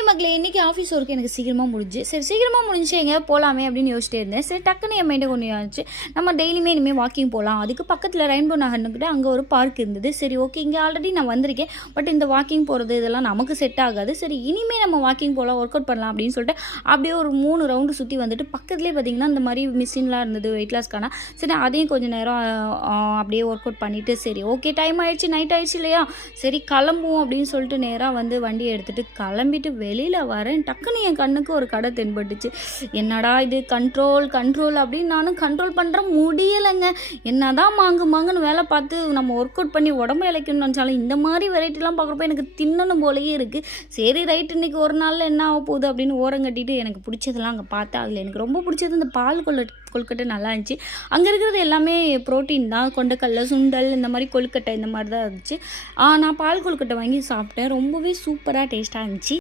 Hi மகளே இன்னைக்கு office work எனக்கு சீக்கிரமாக முடிஞ்சு. சரி சீக்கிரமாக முடிஞ்சு எங்கேயாவது போகலாமே அப்படின்னு யோசிச்சிட்டே இருந்தேன். சரி டக்குன்னு என் மைண்டை கொண்டு ஆச்சு நம்ம டெய்லியுமே இனிமேல் வாக்கிங் போகலாம் அதுக்கு பக்கத்தில் ரெயின்போ நகர்னுக்கிட்ட அங்கே ஒரு பார்க் இருந்தது. சரி ஓகே இங்கே ஆல்ரெடி நான் வந்திருக்கேன். பட் இந்த வாக்கிங் போகிறது இதெல்லாம் நமக்கு செட் ஆகாது. சரி இனிமேல் நம்ம வாக்கிங் போகலாம் ஒர்க் அவுட் பண்ணலாம் அப்படின்னு சொல்லிட்டு அப்படியே ஒரு மூணு ரவுண்டு சுற்றி வந்துட்டு பக்கத்துலேயே பார்த்தீங்கன்னா இந்த மாதிரி மிஷின்லாம் இருந்தது வெயிட் லாஸ்க்கான சரி அதையும் கொஞ்சம் நேரம் அப்படியே ஒர்க் அவுட் பண்ணிவிட்டு சரி ஓகே டைம் ஆயிடுச்சு நைட் ஆயிடுச்சு இல்லையா? சரி கிளம்புவோம் அப்படின்னு சொல்லிட்டு நேராக வந்து வண்டியை எடுத்துகிட்டு கிளம்பிட்டு வெளியில் வரேன். டக்குன்னு என் கண்ணுக்கு ஒரு கடை தென்பட்டுச்சு. என்னடா இது? கண்ட்ரோல் கண்ட்ரோல் அப்படின்னு நானும் கண்ட்ரோல் பண்ணுற முடியலைங்க. என்ன தான் மாங்கு மாங்குன்னு வேலை பார்த்து நம்ம ஒர்க் அவுட் பண்ணி உடம்பு இழைக்கணும்னு நினச்சாலும் இந்த மாதிரி வெரைட்டிலாம் பார்க்குறப்ப எனக்கு தின்னணும் போலயே இருக்குது சரி ரைட் இன்னைக்கு ஒரு நாளில் என்ன ஆக போகுது அப்படின்னு ஓரம் கட்டிட்டு எனக்கு பிடிச்சதெல்லாம் அங்கே பார்த்தேன் அதில் எனக்கு ரொம்ப பிடிச்சது இந்த பால் கொள்ளு கொழுக்கட்டை நல்லா இருந்துச்சு. அங்கே இருக்கிறது எல்லாமே ப்ரோட்டீன் தான். கொண்டக்கடலை சுண்டல் இந்த மாதிரி கொழுக்கட்டை இந்த மாதிரி தான் இருந்துச்சு நான் பால் கொழுக்கட்டை வாங்கி சாப்பிட்டேன். ரொம்பவே சூப்பராக டேஸ்ட்டாக இருந்துச்சு.